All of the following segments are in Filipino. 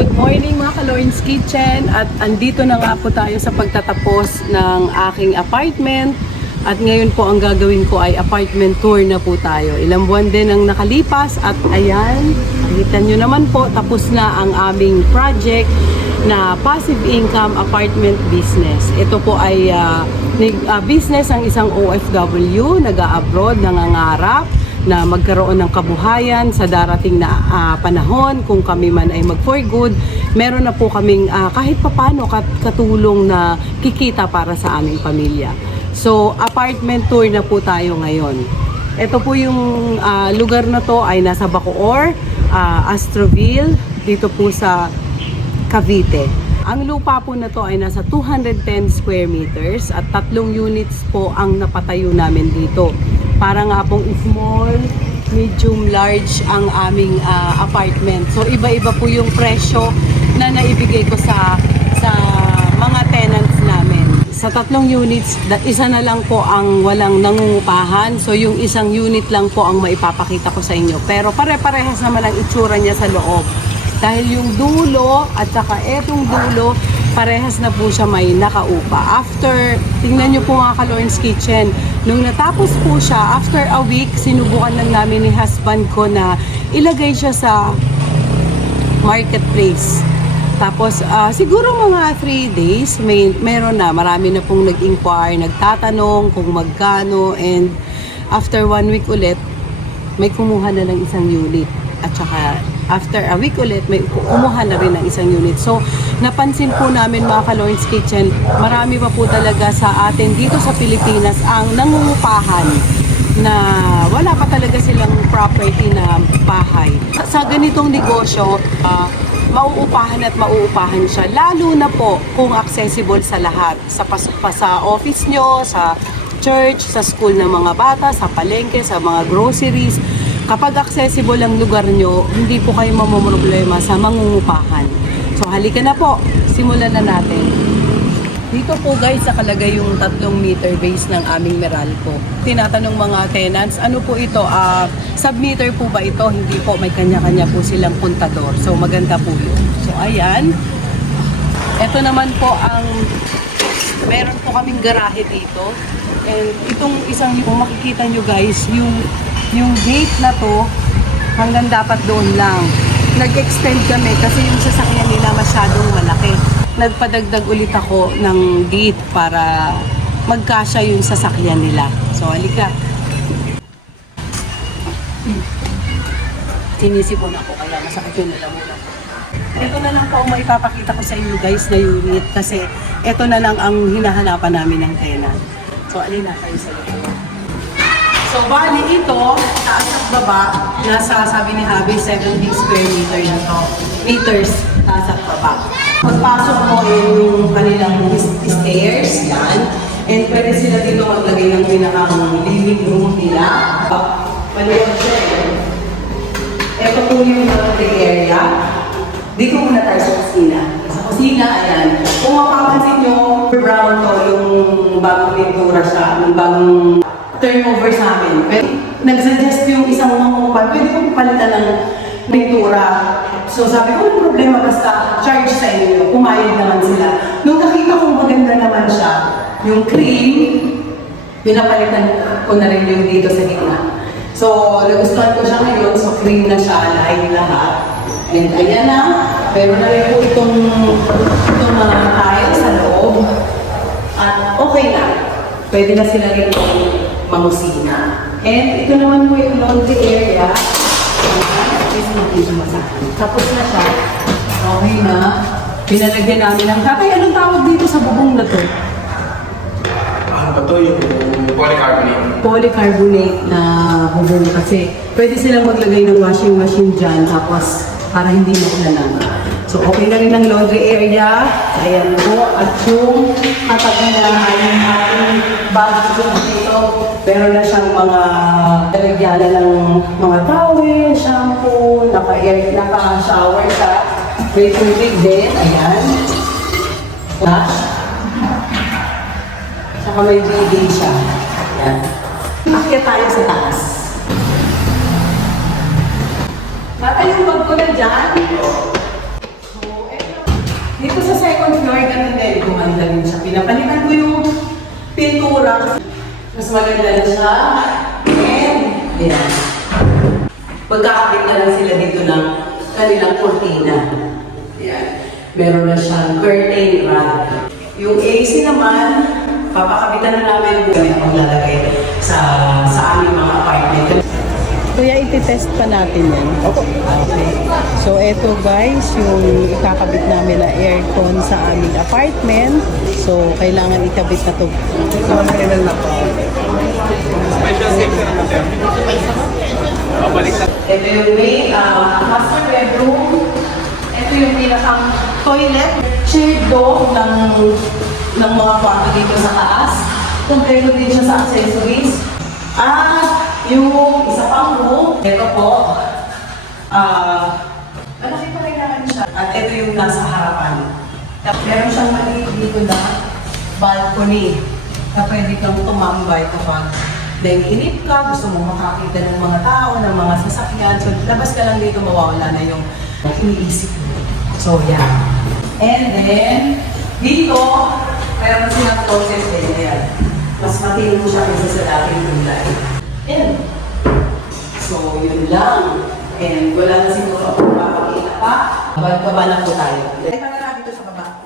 Good morning mga ka-Lawrence Kitchen at andito na nga po tayo sa pagtatapos ng aking apartment at ngayon po ang gagawin ko ay apartment tour na po tayo. Ilang buwan din ang nakalipas at ayan, nakita nyo naman po tapos na ang aming project na passive income apartment business. Ito po ay business ng isang OFW, nag-a-abroad, nangangarap na magkaroon ng kabuhayan sa darating na panahon. Kung kami man ay mag for good, meron na po kaming kahit papano katulong na kikita para sa aming pamilya. So, apartment tour na po tayo ngayon. Ito po yung lugar na to ay nasa Bacoor, Astroville, dito po sa Cavite. Ang lupa po na to ay nasa 210 square meters at 3 units po ang napatayo namin dito. Para nga pong small, medium, large ang aming apartment. So iba-iba po yung presyo na naibigay ko sa mga tenants namin. Sa 3 units, isa na lang po ang walang nangungupahan. So yung isang unit lang po ang maipapakita ko sa inyo. Pero pare-parehas naman ang itsura niya sa loob. Dahil yung dulo at saka etong dulo, parehas na po siya may nakaupa. After, tingnan nyo po mga ka-Lawrence Kitchen, nung natapos po siya, after a week, sinubukan lang namin ni husband ko na ilagay siya sa marketplace. Tapos, siguro mga 3 days, meron na. Marami na pong nag-inquire, nagtatanong kung magkano. And after 1 week ulit, may kumuha na ng isang unit. At saka, after a week ulit, may kumuha na rin ng isang unit. So, napansin po namin mga ka-Lawrence Kitchen, marami pa po talaga sa atin dito sa Pilipinas ang nangungupahan na wala pa talaga silang property na bahay. Sa ganitong negosyo, mauupahan at mauupahan siya. Lalo na po kung accessible sa lahat. Sa office nyo, sa church, sa school ng mga bata, sa palengke, sa mga groceries. Kapag accessible ang lugar nyo, hindi po kayo mamumroblema sa mangungupahan. So halika na po, simulan na natin. Dito po guys, nakalagay yung 3 meter base ng aming Meralco. Tinatanong mga tenants, ano po ito? Sub-meter po ba ito? Hindi po, may kanya-kanya po silang puntador. So maganda po yun. So ayan. Ito naman po ang, meron po kaming garahe dito. And itong isang yung makikita nyo guys, yung gate na to, hanggang dapat doon lang. Nag-extend kami kasi yung sasakyan nila masyadong malaki. Nagpadagdag ulit ako ng gate para magkasya yung sasakyan nila. So, halika. Sinisipon ako kaya masakit yung nalamunan. Ito na lang po ang maipapakita ko sa inyo guys na unit kasi ito na lang ang hinahanapan namin ng tenant. So, alin na kayo sa loob. So, bali ito, taas at baba, nasa sabi ni Javi, 70 square meter na to. Meters, taas at baba. Pagpasok mo yung kanilang stairs, yan. And pwede sila dito maglagay ng pinakang living room nila. Maliwan siya eh. Ito po yung laundry area. Dito muna tayo sa kusina. Sa kusina, ayan. Kung mapapansin nyo, brown to yung bagong pintura siya, yung bagong turnover sa amin. Pero nag-suggest yung isang mangungupahan, pwede kong palitan ng pintura. So sabi ko, walang problema, basta charge sa inyo. Pumayag naman sila. Nung nakita kong maganda naman siya, yung cream, pinapalitan ko na rin yung dito sa gitna. So nagustuhan ko siya ngayon, so cream na siya, lahat lahat. And ayan na, pero na rin po itong mga tile sa loob. At okay na. Pwede na sila rin mamusina. And ito naman po yung laundry area. Tapos na siya. Okay na. Pinalagyan namin ng tatay. Anong tawag dito sa bubong na to? Ano ba ito? Yung polycarbonate. Polycarbonate na bubong kasi pwede silang maglagay ng washing machine dyan tapos para hindi maulanan. So okay na rin ang laundry area. Ayan po. At yung katabi na ating bathroom dito, meron na siyang mga lalagyanan ng mga towel, shampoo, naka-shower siya. May tubig din. Ayan. Flash. Saka may bidet siya. Ayan. Akyat tayo sa taas. At yung bag ko na dyan. So, Dito sa second floor, ganun din. Gumanda rin siya. Pinapalitan ko yung pintura. Mas maganda na siya. And, yan. Magkakabit na lang sila dito ng kanilang kurtina. Yan. Meron na siyang curtain rod. Yung AC naman, papakabitan na namin kami ang lalagay sa aming mga apartment. Kuya, iti-test pa natin yan. Okay. So, eto guys, yung ikakabit namin na aircon sa aming apartment. So, kailangan ikabit na to. Ito yung may master bedroom. Ito yung pinakang toilet. Shared door ng mga kwarto dito sa taas. Kompleto din siya sa accessories. At yung isa pang room, ito po, malaki pa rin naman siya. At ito yung nasa harapan. Meron siyang maliit dito na balcony na pwede kang tumambay kapag dahil inip ka, gusto mong makakita ng mga tao, ng mga sasakyan. So, labas ka lang dito, mawawala na yung iniisip mo. So, yeah. And then, dito, meron silang closet din. Ayan. Mas matino siya kaysa sa dating gulay. And, so, yun lang. And wala na siguro akong papakita pa. Baba na po tayo. Teka na natin ito sa baba.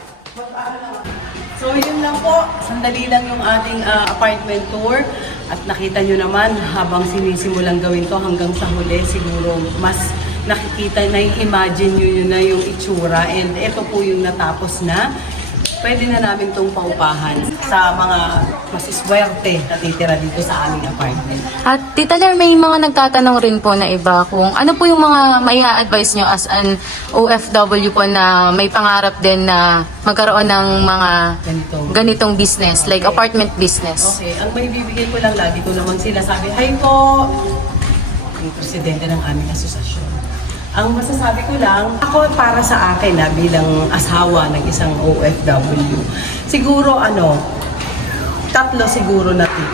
So, yun lang po. Sandali lang yung ating apartment tour. At nakita nyo naman, habang sinisimulang gawin to hanggang sa huli, siguro mas nakikita, na-imagine nyo yun na yung itsura. And ito po yung natapos na. Pwede na namin itong paupahan sa mga masiswerte na titira dito sa aming apartment. At Tita Ler, may mga nagtatanong rin po na iba kung ano po yung mga may advice nyo as an OFW po na may pangarap din na magkaroon ng mga ganitong business, like apartment business. Okay, ang may bibigay ko lang lagi ko naman sinasabi, hi po, yung presidente ng aming asosasyon. Ang masasabi ko lang, ako para sa akin na bilang asawa ng isang OFW, siguro tatlo siguro na tip.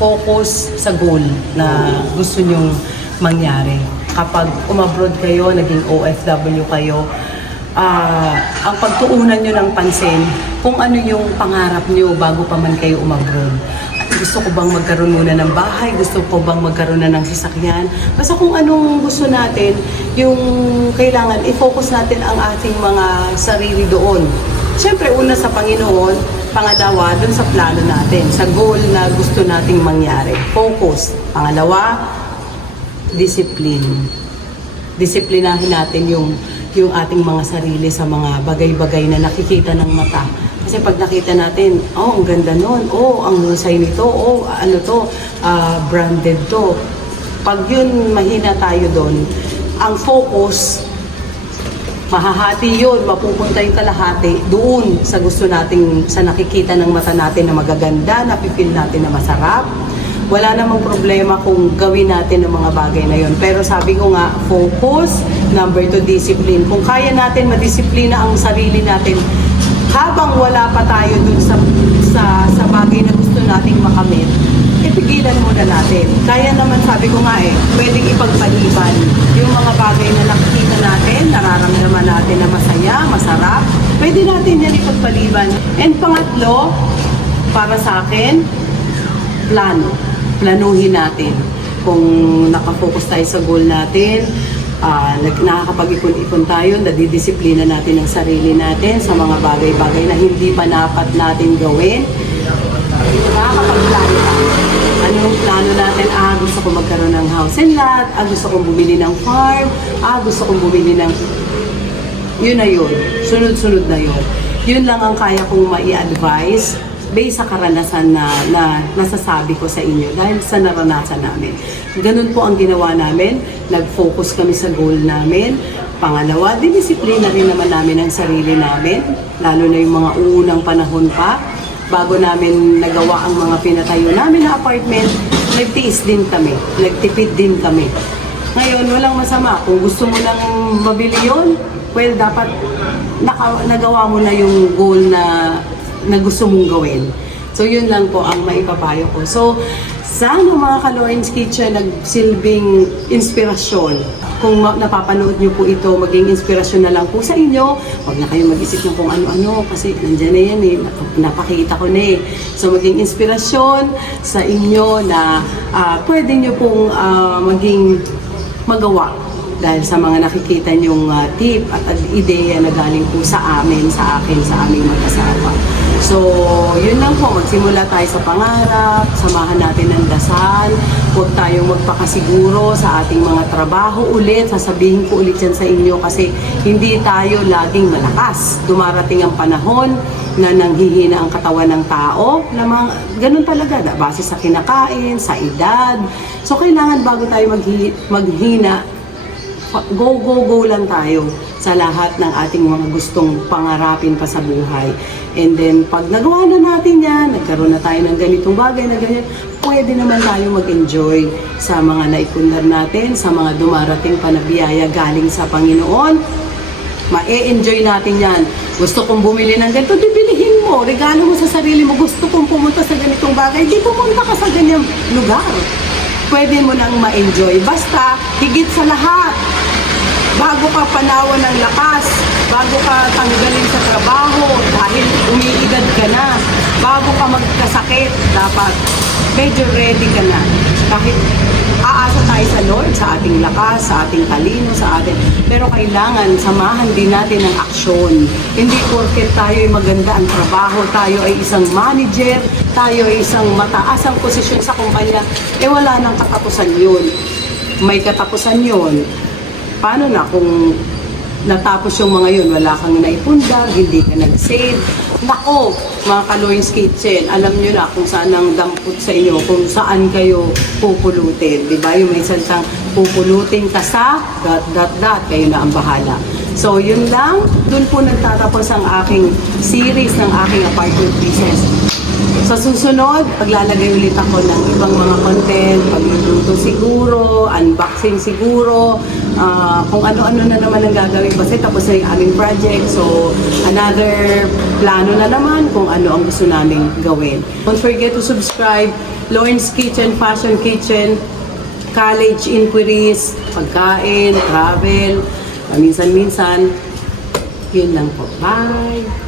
Focus sa goal na gusto nyong mangyari. Kapag umabroad kayo, naging OFW kayo, ang pagtuunan nyo ng pansin kung ano yung pangarap nyo bago pa man kayo umabroad. Gusto ko bang magkaroon muna ng bahay? Gusto ko bang magkaroon na ng sasakyan? Basta kung anong gusto natin, yung kailangan, i-focus natin ang ating mga sarili doon. Siyempre, una sa Panginoon, pangalawa, dun sa plano natin, sa goal na gusto nating mangyari. Focus. Pangalawa, discipline. Disiplinahin natin yung ating mga sarili sa mga bagay-bagay na nakikita ng mata. Kasi pag nakita natin, oh, ang ganda nun, oh, ang husay nito, oh, ano to, branded to. Pag yun, mahina tayo doon. Ang focus, mahahati yun, mapupunta yung kalahati doon sa gusto nating, sa nakikita ng mata natin na magaganda, napipil natin na masarap. Wala namang problema kung gawin natin ang mga bagay na yun. Pero sabi ko nga, focus, number 2, discipline. Kung kaya natin madisiplina ang sarili natin, habang wala pa tayo dun sa bagay na gusto nating makamit, ipigilan muna natin. Kaya naman sabi ko nga pwedeng ipagpaliban yung mga bagay na nakikita natin, nararamdaman natin na masaya, masarap, pwede natin yan ipagpaliban. And pangatlo, para sa akin, planuhin natin. Kung nakafocus tayo sa goal natin, nakakapag-ipon-ipon tayo, nadidisiplina natin ang sarili natin sa mga bagay-bagay na hindi pa dapat natin gawin. Nakakapag-plano tayo. Ano yung plano natin? Gusto ko magkaroon ng house and lot, gusto kong bumili ng farm, gusto kong bumili ng... Yun na yun. Sunod-sunod na yun. Yun lang ang kaya kong mai-advise based sa karanasan na nasasabi ko sa inyo dahil sa naranasan namin. Ganun po ang ginawa namin. Nag-focus kami sa goal namin. Pangalawa, dinisiplina rin naman namin ang sarili namin, lalo na yung mga unang panahon pa. Bago namin nagawa ang mga pinatayo namin na apartment, nagtiis din kami, nagtipid din kami. Ngayon, walang masama. Kung gusto mo lang mabili yun, well, dapat nagawa mo na yung goal na gusto mong gawin. So yun lang po ang maipapayo ko. So sana mga ka-Lauren's Kitchen nagsilbing inspirasyon. Kung napapanood nyo po ito, maging inspirasyon na lang po sa inyo. Huwag na kayong mag-isip ng kung ano-ano kasi nandyan na yan eh, napakita ko na eh. So maging inspirasyon sa inyo na pwede nyo pong maging magawa dahil sa mga nakikita nyong tip at ideya na galing po sa amin, sa akin, sa aming mag-asawa. So, yun lang po, magsimula tayo sa pangarap, samahan natin ng dasal, huwag tayong magpakasiguro sa ating mga trabaho ulit, sasabihin ko ulit yan sa inyo kasi hindi tayo laging malakas. Dumarating ang panahon na nanghihina ang katawan ng tao, na ganun talaga, base sa kinakain, sa edad. So, kailangan bago tayo maghina, go lang tayo sa lahat ng ating mga gustong pangarapin pa sa buhay. And then, pag nagawa na natin yan, nagkaroon na tayo ng ganitong bagay na ganyan, pwede naman tayo mag-enjoy sa mga naipundar natin, sa mga dumarating pa na biyaya galing sa Panginoon. Ma-enjoy natin yan. Gusto kong bumili ng ganito, bibilihin mo, regalo mo sa sarili mo. Gusto kong pumunta sa ganitong bagay, di pumunta ka sa ganyang lugar. Pwede mo nang ma-enjoy. Basta, higit sa lahat, bago ka panawan ng lakas, bago ka tanggalin sa trabaho dahil umiidad ka na, bago ka magkasakit, dapat medyo ready ka na. Kahit aasa tayo sa Lord, sa ating lakas, sa ating talino, sa ating... Pero kailangan samahan din natin ng aksyon. Hindi porket tayo ay maganda ang trabaho, tayo ay isang manager, tayo ay isang mataas ang posisyon sa kumpanya, wala nang katapusan yun. May katapusan yun. Paano na kung natapos yung mga yun, wala kang naipundar, hindi ka nag-save? Nako, mga ka-Lauren's Kitchen, alam nyo na kung saan ang dampot sa inyo, kung saan kayo pupulutin. Diba? Yung may salitang pupulutin ka sa ... kayo na ang bahala. So, yun lang. Doon po nagtatapos ang aking series ng aking apartment business. Sa susunod, paglalagay ulit ako ng ibang mga content, pagluluto siguro, unboxing siguro, kung ano-ano na naman ang gagawin kasi tapos na yung aming project. So, another plano na naman kung ano ang gusto namin gawin. Don't forget to subscribe, Lauren's Kitchen, Fashion Kitchen, college inquiries, pagkain, travel, minsan-minsan. Yun lang po. Bye!